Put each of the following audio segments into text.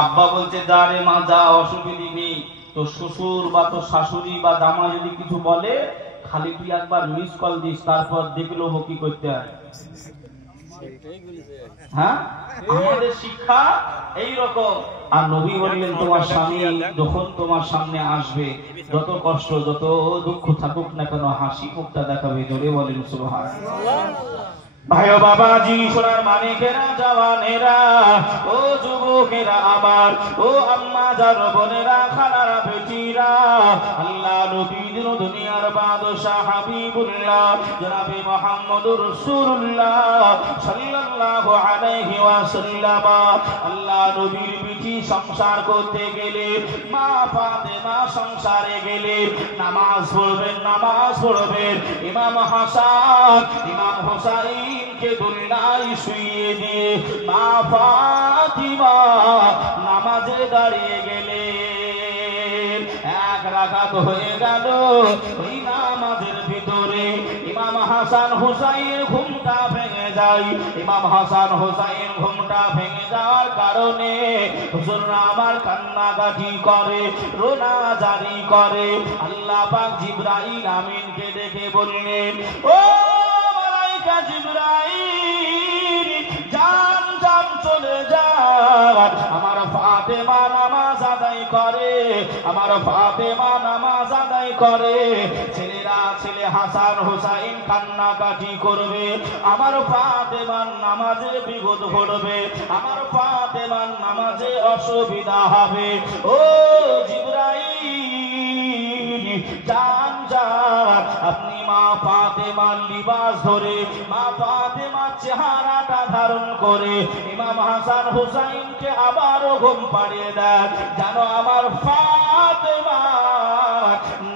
আব্বা বলছে যা রে মা যা, অসুবিধা নেই। তো শ্বশুর বা তো শাশুড়ি বা জামা যদি কিছু বলে, খালি তুই একবার মিস কল দিস, তারপর দেখলো কি করতে হয়। হ্যাঁ, আমাদের শিক্ষা এই রকম। আর নবী বললেন তোমার স্বামী যখন তোমার সামনে আসবে, যত কষ্ট যত দুঃখ থাকুক না কেন, হাসি মুখটা দেখাবে। জোরে বলেন সুবহানাল্লাহ। ভাই ও বাবাজি, সোনার মানিকেরা, জওয়ানেরা, ও যুবকেরা আমার, ও আম্মা জান বোনেরা, খালারা বেটিরা, আল্লাহ নবীর দুনিয়ার বাদশা হাবিবুল্লাহ জনাবে মুহাম্মদুর রাসূলুল্লাহ সাল্লাল্লাহু আলাইহি ওয়াসাল্লাম। আল্লাহ নবীর বিটি সংসার করতে গেলে, মা ফাতেমা সংসারে গেলে নামাজ পড়বেন, নামাজ পড়বেন। ইমাম হাসান ইমাম হুসাইন কে দুনিয়ায় শুইয়ে দিয়ে মা ফাতিমা নামাজে দাঁড়িয়ে গেলে। এক রাকাত হয়ে গেল, ওই নামাজের ভিতরে ইমাম হাসান হুসাইন ঘুমটা ভেঙে যায়। ইমাম হাসান হুসাইন ঘুমটা ভেঙে যাওয়ার কারণে হুজুররা আমার কান্নাকাটি করে, রোনা জারি করে। আল্লাহ পাক জিবরাইল আমিনকে ডেকে বললেন, ও জিবরাইল, জান জান চলে যান, আমার ফাতেমা নামাজ আদায় করে, আমার ফাতেমা নামাজ আদায় করে। ছেলেরা, ছেলে হাসান হুসাইন কান্নাকাটি করবে, আমার ফাতেমার নামাজে বিপদ ঘটবে, আমার ফাতেমার নামাজে অসুবিধা হবে। ও জিবরাইল, জান জান, আপনি মা ফাতেমার লিবাস ধরে, মা ফাতেমার চেহারাটা ধারণ করে ইমাম হাসান হুসাইনকে আবারও ঘুম পাড়িয়ে দেন, যেন আমার ফাতেমা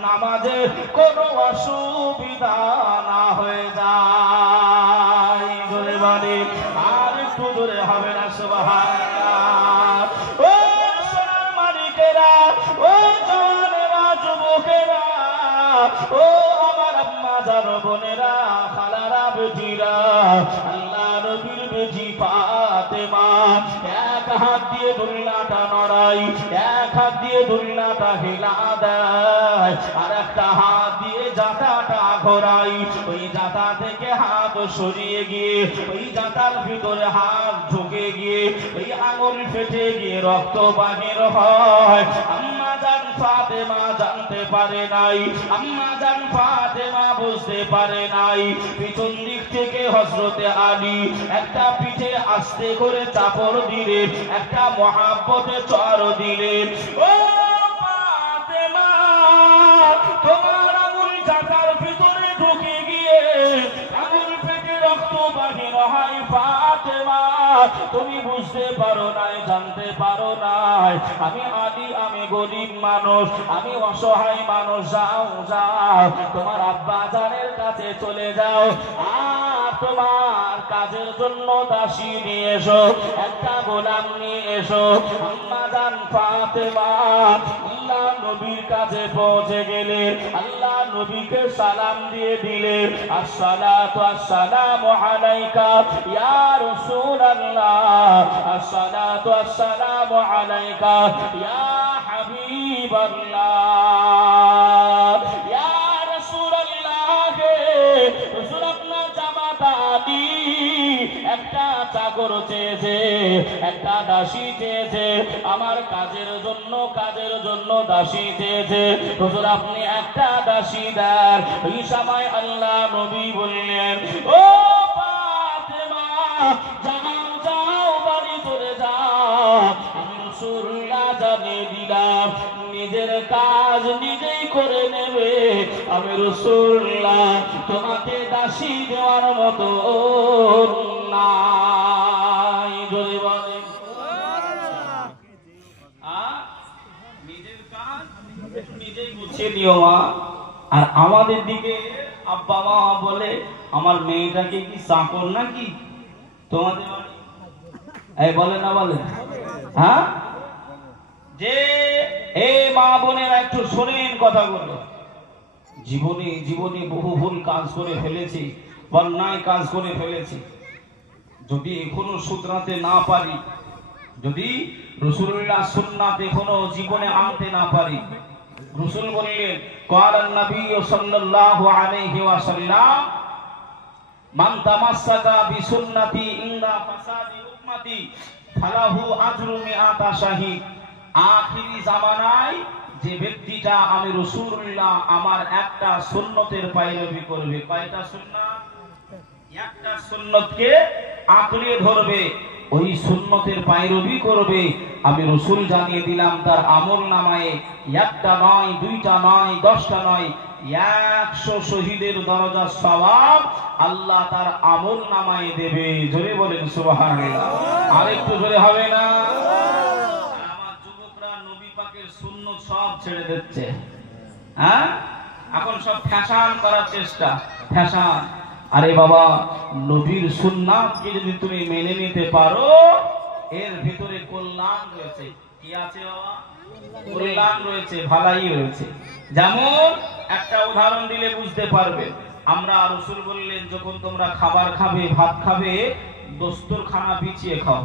নামাজে কোনো অসুবিধা না হয়ে যায়। জোরে বলে, আর একটু জোরে হবে না সুবহানাল্লাহ। ও সোনার মালিকেরা, ও জওয়ানেরা, যুবকেরা, ও আমার আম্মা জান বোনেরা, খালারা বেটিরা, আল্লাহ নবীর বেটি ফাতেমা এক হাত দিয়ে দুলনাটা নড়াই, এক হাত দিয়ে দুলনাটা হেলা দেয়, আর একটা হাত দিয়ে জাতাটা ঘোরাই। ওই জাতা থেকে হাত সরিয়ে গিয়ে, ওই জাতার ভিতরে হাত ঢুকে গিয়ে, ওই আঙুল ফেটে গিয়ে রক্ত বাহির হয়। আম্মা জান ফাতেমা জানতে পারে নাই, আম্মা জান ফাতেমা বুঝতে পারে নাই। পিছন দিক থেকে হযরতে আলী একটা পিঠে আস্তে করে চাপড় দিলেন, একটা মহাব্বতে চর দিলেন। ও ফাতেমা, তোমার আঙুল জাতার ভিতরে ঢুকে গিয়ে আঙুল ফেটে রক্ত বাহির হয়। ফাতেমা, তুমি বুঝতে পারো নাই, জানতে পারো নাই, আমি আলী, আমি গরিব মানুষ, আমি অসহায় মানুষ। যাও যাও, তোমার আব্বা জানের কাছে চলে যাও, আর তোমার কাজের জন্য দাসী নিয়ে এসো, একটা গোলাম নিয়ে এসো। আম্মা জান ফাতেমা আল্লাহ নবীর কাছে পৌঁছে গেলেন, আল্লাহ নবীকে সালাম দিয়ে দিলেন, আসসালাতু আসসালামু আলাইকা ইয়া রাসূলুল্লাহ, আসসালাতু আসসালামু আলাইকা ইয়া হাবিবাল্লাহ, ইয়া রাসূলুল্লাহ। রাসূল আপনার জামাতা আলী একটা চাকর চেয়েছে, একটা দাসী চেয়েছে, আমার কাজের জন্য, কাজের জন্য দাসী চেয়েছে। হুজুর আপনি একটা দাসী দেন। এই সময় আল্লাহ নবী বললেন, ও ফাতেমা, যাও যাও, বাড়ি চলে যাও, আমি রাসূলুল্লাহ জানিয়ে দিলাম, নিজের কাজ নিজেই করে নেবে। আমি রাসূলুল্লাহ তোমাকে দাসী দেওয়ার মতো নাই। জোরে বলেন, নিজের কাজ নিজেই গুছিয়ে দিও মা। আর আমাদের দিকে আব্বা মা বলে, আমার মেয়েটাকে কি চাকর নাকি তোমাদের বাড়ি? এই বলে না বলে? হ্যাঁ, যে এই মা বোনেরা একটু শোনেন কথাগুলো। জীবনে জীবনে বহু ভুল কাজ করে ফেলেছি, অন্যায় কাজ করে ফেলেছি। যদি এখনো শুধরাতে না পারি, যদি রাসূলুল্লাহ সুন্নাতে কোনো জীবনে আনতে না পারি। রাসূল বললেন ক্বালান নবী সাল্লাল্লাহু আলাইহি ওয়াসাল্লাম মান তামাসসাকা বিসুন্নতি ইনদা ফাসাদি উম্মতি ফালাহু আজরু মিআতা শাহীদ। আখিরি জামানায় যে ব্যক্তিটা আমি রাসূলুল্লাহ আমার একটা সুন্নতের পায়রবি করবে, কয়টা সুন্নাত? একটা সুন্নতকে আঁকড়ে ধরবে, ওই সুন্নতের পায়রবি করবে, আমি রাসূল জানিয়ে দিলাম তার আমলনামায় একটা নয়, দুইটা নয়, 10টা নয়, 100 শহীদের দরজার সওয়াব আল্লাহ তার আমলনামায় দেবে। জোরে বলেন সুবহানাল্লাহ। আরেকটু জোরে হবে না? আমার যুবকরা নবী পাকের সুন্নত সব ছেড়ে দিচ্ছে। হ্যাঁ, এখন সব ফ্যাশন করার চেষ্টা, ফ্যাশন। আরে বাবা, নবীর সুন্নাতকে যদি তুমি মেনে নিতে পারো, এর ভিতরে কল্যাণ রয়েছে। কি আছে বাবা? কল্যাণ রয়েছে, ভালাই রয়েছে। যেমন একটা উদাহরণ দিলে বুঝতে পারবে। আমরা রাসূল বললেন যখন তোমরা খাবার খাবে, ভাত খাবে, দস্তরখানা বিছিয়ে খাও।